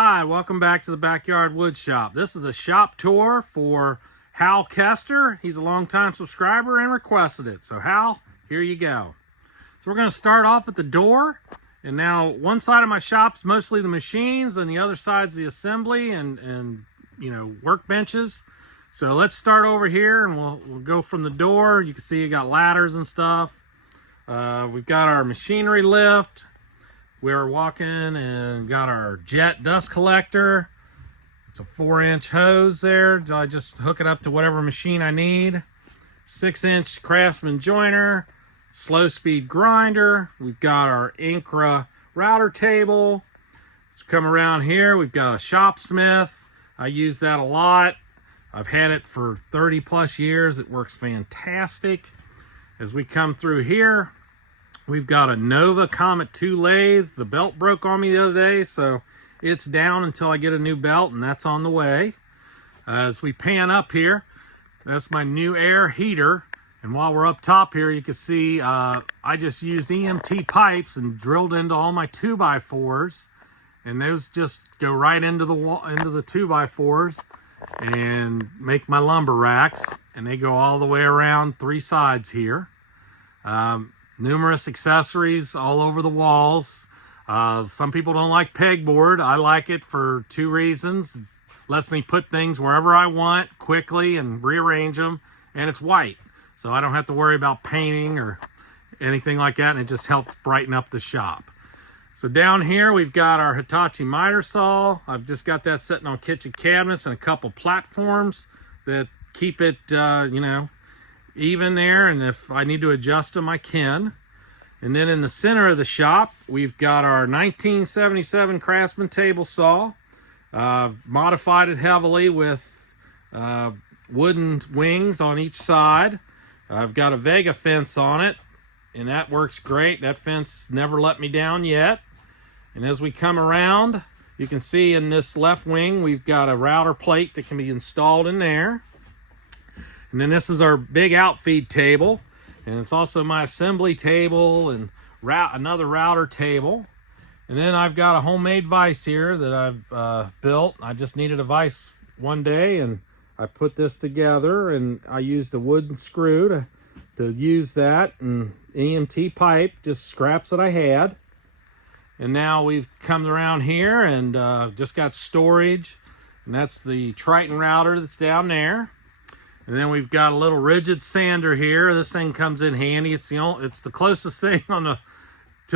Hi, welcome back to the Backyard Wood Shop. This is a shop tour for Hal Kester. He's a longtime subscriber and requested it. So Hal, here you go. So we're going to start off at the door. And now one side of my shop's mostly the machines and the other side's the assembly and workbenches. So let's start over here and we'll go from the door. You can see you got ladders and stuff. We've got our machinery lift. We're walking and got our jet dust collector. It's a 4-inch hose there. I just hook it up to whatever machine I need. 6-inch Craftsman joiner, slow speed grinder. We've got our Incra router table. Let's come around here. We've got a Shopsmith. I use that a lot. I've had it for 30 plus years. It works fantastic. As we come through here, we've got a Nova Comet 2 lathe. The belt broke on me the other day, so it's down until I get a new belt, and that's on the way. As we pan up here, that's my NewAir heater. And while we're up top here, you can see I just used EMT pipes and drilled into all my 2x4s. And those just go right into the wall, into the 2x4s and make my lumber racks. And they go all the way around 3 sides here. Numerous accessories all over the walls. Some people don't like pegboard. I like it for 2 reasons. It lets me put things wherever I want quickly and rearrange them. And it's white, so I don't have to worry about painting or anything like that. And it just helps brighten up the shop. So down here, we've got our Hitachi miter saw. I've just got that sitting on kitchen cabinets and a couple platforms that keep it, even there, and if I need to adjust them, I can. And then in the center of the shop, we've got our 1977 Craftsman table saw. I've modified it heavily with wooden wings on each side. I've got a Vega fence on it, and that works great. That fence never let me down yet. And as we come around, you can see in this left wing, we've got a router plate that can be installed in there. And then this is our big outfeed table, and it's also my assembly table and another router table. And then I've got a homemade vise here that I've built. I just needed a vise one day, and I put this together, and I used a wooden screw to use that, and EMT pipe, just scraps that I had. And now we've come around here and just got storage, and that's the Triton router that's down there. And then we've got a little rigid sander here. This thing comes in handy. It's the closest thing to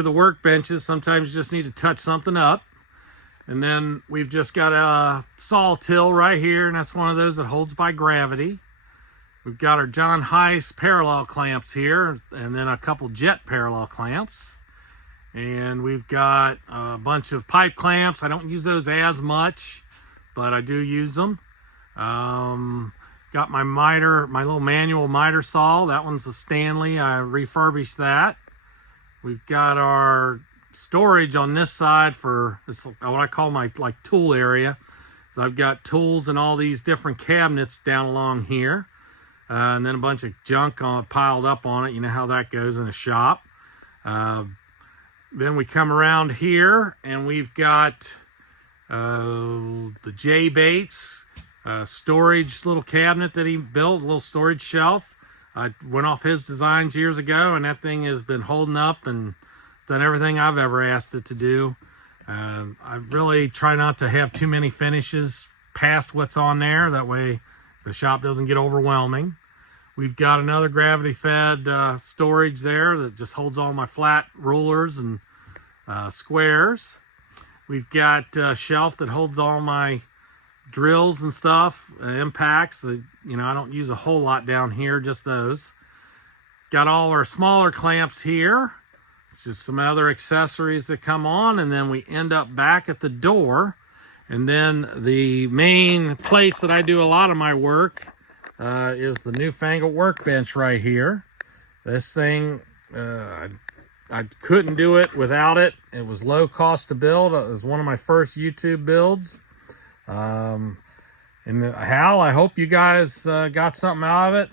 the workbenches. Sometimes you just need to touch something up. And then we've just got a saw till right here, and that's one of those that holds by gravity. We've got our John Heiss parallel clamps here, and then a couple jet parallel clamps. And we've got a bunch of pipe clamps. I don't use those as much, but I do use them. Got my miter, my little manual miter saw. That one's a Stanley. I refurbished that. We've got our storage on this side for this, what I call my tool area. So I've got tools in all these different cabinets down along here. And then a bunch of junk piled up on it. You know how that goes in a shop. Then we come around here and we've got the J. Bates storage little cabinet that he built, a little storage shelf. I went off his designs years ago, and that thing has been holding up and done everything I've ever asked it to do. I really try not to have too many finishes past what's on there. That way the shop doesn't get overwhelming. We've got another gravity-fed storage there that just holds all my flat rulers and squares. We've got a shelf that holds all my drills and stuff, impacts that, I don't use a whole lot down here, just those. Got all our smaller clamps here. It's just some other accessories that come on, and then we end up back at the door. And then the main place that I do a lot of my work is the newfangled workbench right here. This thing, I couldn't do it without it. It was low cost to build. It was one of my first YouTube builds. And Hal, I hope you guys got something out of it,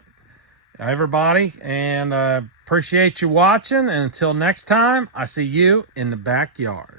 everybody, and appreciate you watching. And until next time, I see you in the backyard.